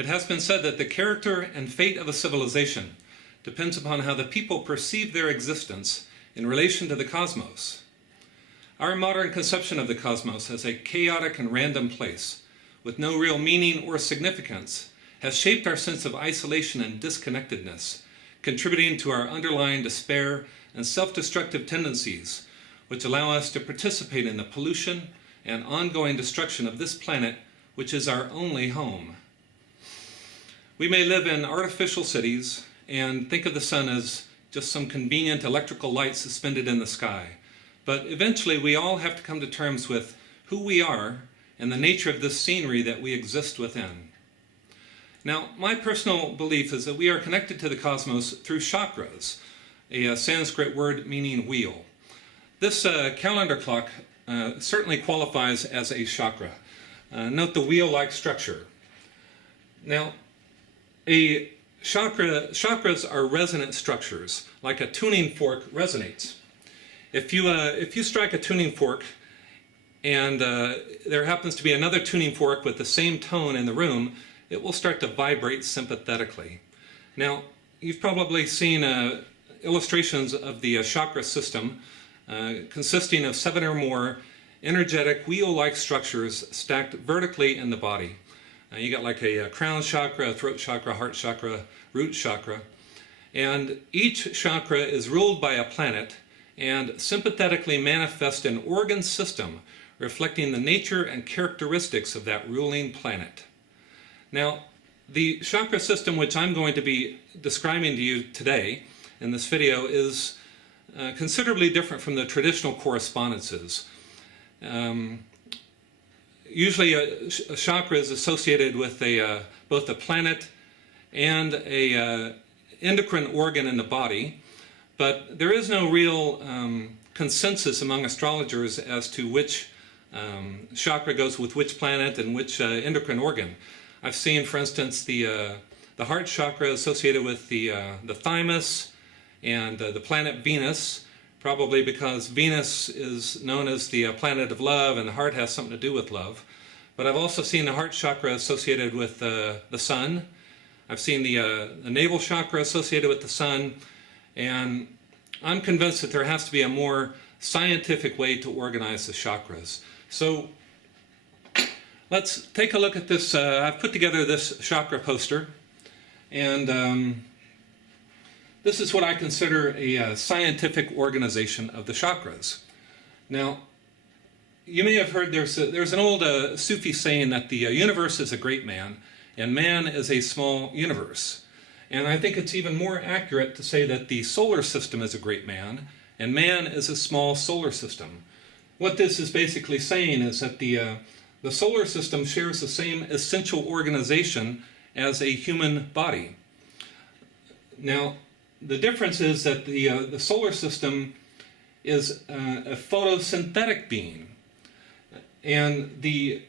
It has been said that the character and fate of a civilization depends upon how the people perceive their existence in relation to the cosmos. Our modern conception of the cosmos as a chaotic and random place with no real meaning or significance has shaped our sense of isolation and disconnectedness, contributing to our underlying despair and self-destructive tendencies, which allow us to participate in the pollution and ongoing destruction of this planet, which is our only home. We may live in artificial cities and think of the sun as just some convenient electrical light suspended in the sky, but eventually we all have to come to terms with who we are and the nature of this scenery that we exist within. Now, my personal belief is that we are connected to the cosmos through chakras, a Sanskrit word meaning wheel. This calendar clock certainly qualifies as a chakra. Note the wheel-like structure. Now, chakras are resonant structures, like a tuning fork resonates. If you strike a tuning fork and there happens to be another tuning fork with the same tone in the room, it will start to vibrate sympathetically. Now, you've probably seen illustrations of the chakra system consisting of 7 or more energetic wheel-like structures stacked vertically in the body. You got like a crown chakra, a throat chakra, heart chakra, root chakra. And each chakra is ruled by a planet and sympathetically manifests an organ system reflecting the nature and characteristics of that ruling planet. Now, the chakra system which I'm going to be describing to you today in this video is considerably different from the traditional correspondences. Usually a chakra is associated with both a planet and a endocrine organ in the body, but there is no real consensus among astrologers as to which chakra goes with which planet and which endocrine organ. I've seen, for instance, the heart chakra associated with the thymus and the planet Venus, probably because Venus is known as the planet of love and the heart has something to do with love. But I've also seen the heart chakra associated with the sun. I've seen the navel chakra associated with the sun, and I'm convinced that there has to be a more scientific way to organize the chakras. So let's take a look at this. I've put together this chakra poster, and this is what I consider a scientific organization of the chakras. Now, you may have heard there's an old Sufi saying that the universe is a great man and man is a small universe. And I think it's even more accurate to say that the solar system is a great man and man is a small solar system. What this is basically saying is that the solar system shares the same essential organization as a human body. Now, the difference is that the solar system is a photosynthetic being, and the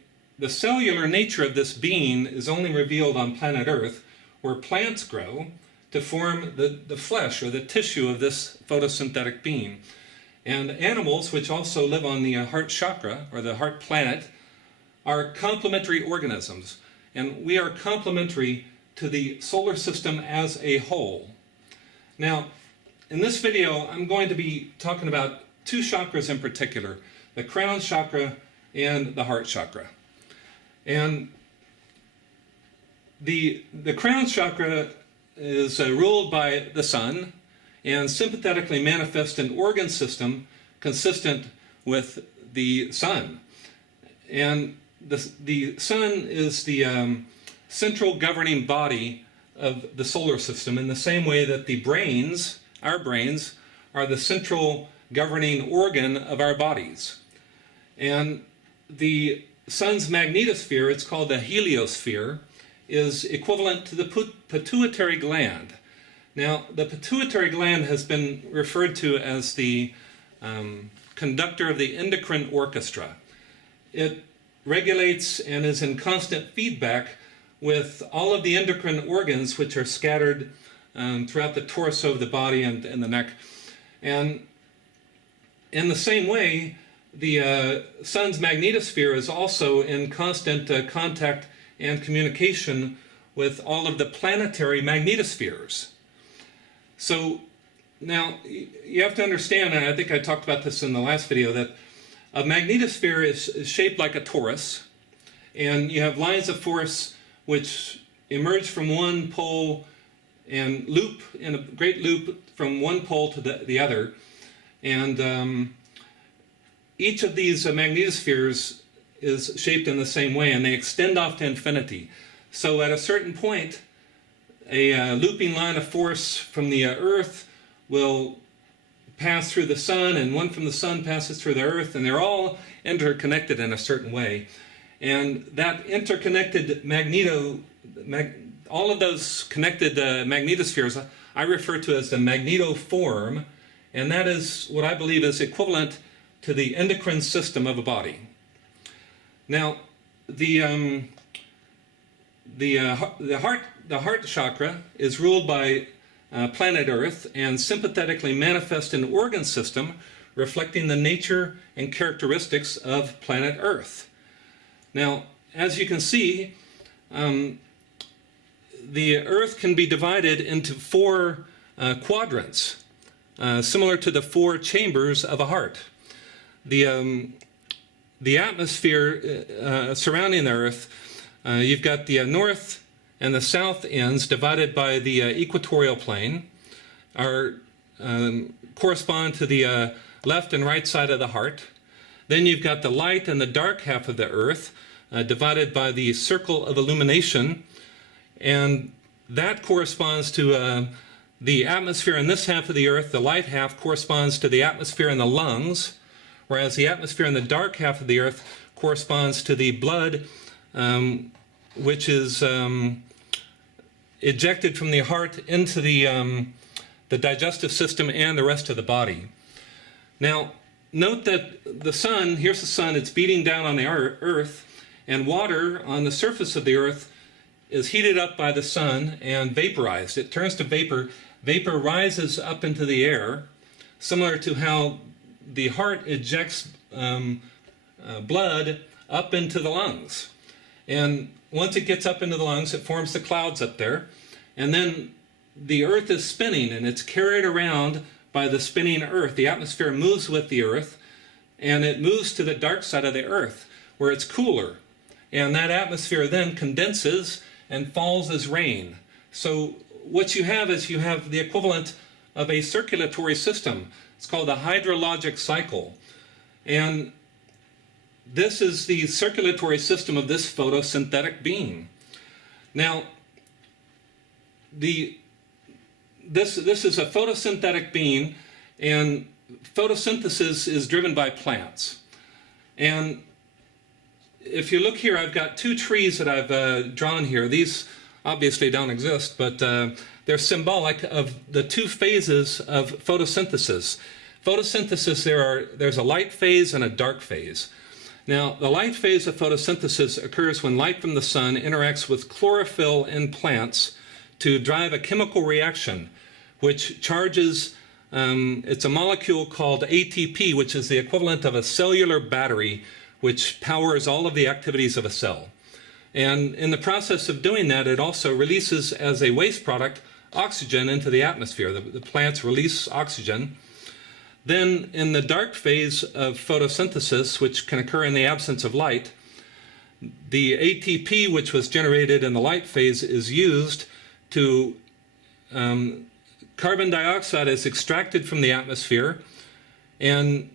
cellular nature of this being is only revealed on planet Earth, where plants grow to form the flesh or the tissue of this photosynthetic being. And animals, which also live on the heart chakra or the heart planet, are complementary organisms, and we are complementary to the solar system as a whole. Now, in this video, I'm going to be talking about 2 chakras in particular, the crown chakra and the heart chakra. And the crown chakra is ruled by the sun and sympathetically manifests an organ system consistent with the sun. And the sun is the central governing body of the solar system in the same way that the brains, our brains, are the central governing organ of our bodies. And the sun's magnetosphere, it's called the heliosphere, is equivalent to the pituitary gland. Now, the pituitary gland has been referred to as the conductor of the endocrine orchestra. It regulates and is in constant feedback with all of the endocrine organs which are scattered throughout the torso of the body and the neck. And in the same way, the sun's magnetosphere is also in constant contact and communication with all of the planetary magnetospheres. So now you have to understand, and I think I talked about this in the last video, that a magnetosphere is shaped like a torus, and you have lines of force which emerge from one pole and loop in a great loop from one pole to the other. And each of these magnetospheres is shaped in the same way, and they extend off to infinity. So at a certain point, a looping line of force from the Earth will pass through the Sun, and one from the Sun passes through the Earth, and they're all interconnected in a certain way. And that interconnected all of those connected magnetospheres I refer to as the magnetoform, and that is what I believe is equivalent to the endocrine system of a body. Now, the heart chakra is ruled by planet Earth and sympathetically manifests an organ system reflecting the nature and characteristics of planet Earth. Now, as you can see, the Earth can be divided into 4 quadrants, similar to the 4 chambers of a heart. The atmosphere surrounding the Earth, you've got the north and the south ends divided by the equatorial plane, correspond to the left and right side of the heart. Then you've got the light and the dark half of the Earth, divided by the circle of illumination, and that corresponds to the atmosphere in this half of the Earth. The light half corresponds to the atmosphere in the lungs, whereas the atmosphere in the dark half of the Earth corresponds to the blood, which is ejected from the heart into the digestive system and the rest of the body. Now, note that the sun, here's the sun, it's beating down on the Earth, and water on the surface of the Earth is heated up by the sun and vaporized. It turns to vapor. Vapor rises up into the air, similar to how the heart ejects blood up into the lungs. And once it gets up into the lungs, it forms the clouds up there. And then the Earth is spinning, and it's carried around by the spinning Earth. The atmosphere moves with the Earth, and it moves to the dark side of the Earth, where it's cooler. And that atmosphere then condenses and falls as rain. So what you have is you have the equivalent of a circulatory system. It's called the hydrologic cycle. And this is the circulatory system of this photosynthetic being. Now, this is a photosynthetic being, and photosynthesis is driven by plants. And if you look here, I've got 2 trees that I've drawn here. These obviously don't exist, but they're symbolic of the 2 phases of photosynthesis. Photosynthesis, there's a light phase and a dark phase. Now, the light phase of photosynthesis occurs when light from the sun interacts with chlorophyll in plants to drive a chemical reaction, which charges, it's a molecule called ATP, which is the equivalent of a cellular battery, which powers all of the activities of a cell. And in the process of doing that, it also releases as a waste product oxygen into the atmosphere. The plants release oxygen. Then in the dark phase of photosynthesis, which can occur in the absence of light, the ATP, which was generated in the light phase, is used to, carbon dioxide is extracted from the atmosphere and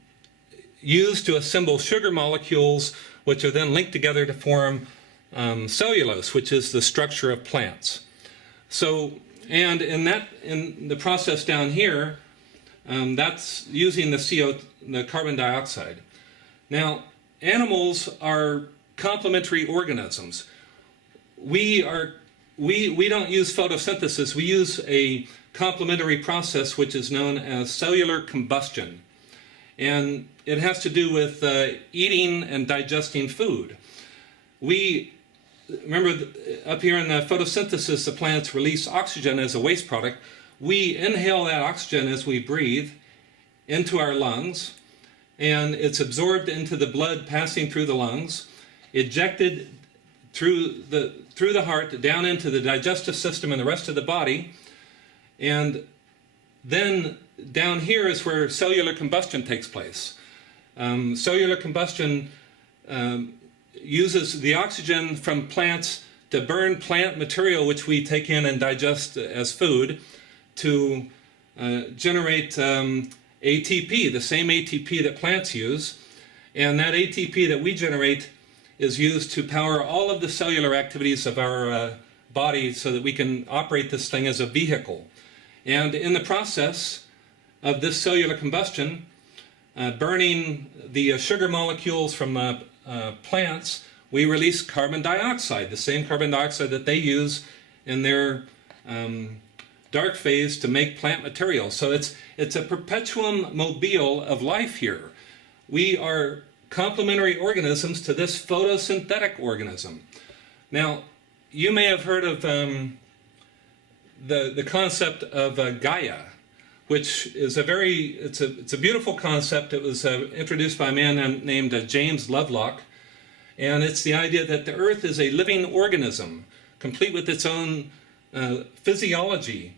used to assemble sugar molecules, which are then linked together to form cellulose, which is the structure of plants. So, and in the process down here, that's using the carbon dioxide. Now, animals are complementary organisms. We don't use photosynthesis. We use a complementary process which is known as cellular combustion. And it has to do with eating and digesting food. Remember, up here in the photosynthesis, the plants release oxygen as a waste product. We inhale that oxygen as we breathe into our lungs, and it's absorbed into the blood passing through the lungs, ejected through the heart down into the digestive system and the rest of the body. And then down here is where cellular combustion takes place. Cellular combustion uses the oxygen from plants to burn plant material, which we take in and digest as food, to generate ATP, the same ATP that plants use. And that ATP that we generate is used to power all of the cellular activities of our body so that we can operate this thing as a vehicle. And in the process of this cellular combustion, burning the sugar molecules from plants, we release carbon dioxide, the same carbon dioxide that they use in their dark phase to make plant material. So it's a perpetuum mobile of life here. We are complementary organisms to this photosynthetic organism. Now, you may have heard of the concept of Gaia, which is it's a beautiful concept. It was introduced by a man named James Lovelock, and it's the idea that the Earth is a living organism, complete with its own physiology.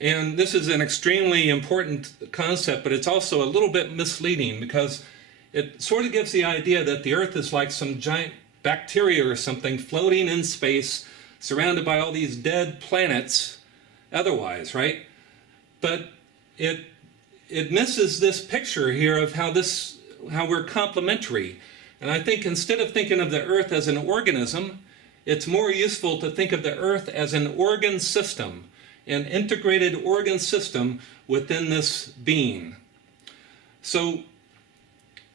And this is an extremely important concept, but it's also a little bit misleading because it sort of gives the idea that the Earth is like some giant bacteria or something floating in space, surrounded by all these dead planets otherwise, right? But it misses this picture here of how we're complementary. And I think instead of thinking of the Earth as an organism, it's more useful to think of the Earth as an organ system, an integrated organ system within this being. So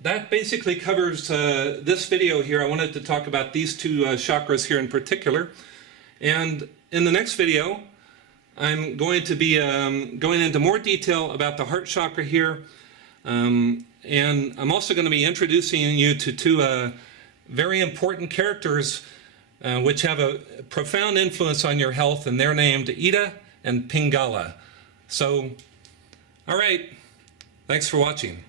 that basically covers this video here. I wanted to talk about these two chakras here in particular. And in the next video, I'm going to be going into more detail about the heart chakra here. And I'm also going to be introducing you to two very important characters which have a profound influence on your health, and they're named Ida and Pingala. So, all right, thanks for watching.